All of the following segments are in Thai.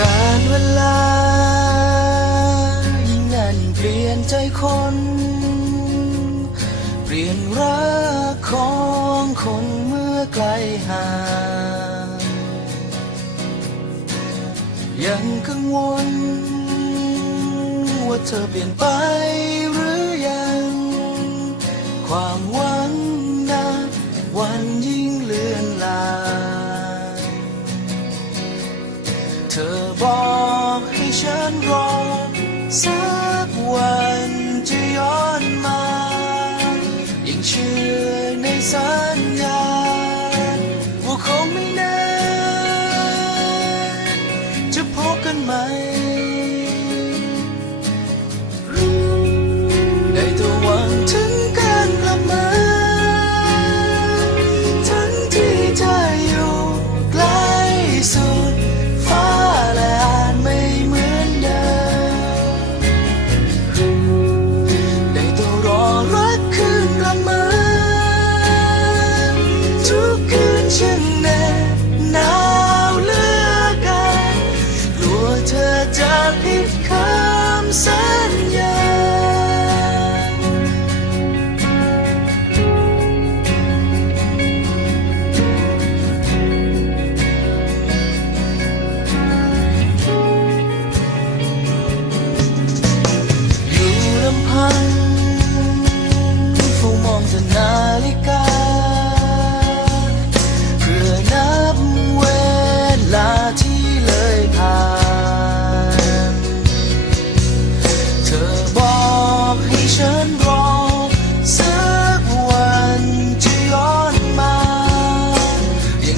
การเวลา ยิ่งนั้นเปลี่ยนใจคน เปลี่ยนรักของคนเมื่อไกลห่างยังกังวล ว่าเธอเปลี่ยนไปหรือยัง ความหวังนะวันยิ่งเลือนลางเธอ บอกให้ฉันรอ สักวันจะย้อนมายังเชื่อในสัญญาว่าคงไม่นานจะพบกันใหม่ some sun.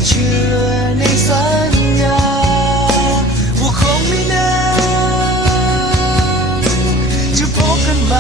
เชื่อในสัญญา ว่าคงไม่นาจะพบกันใหม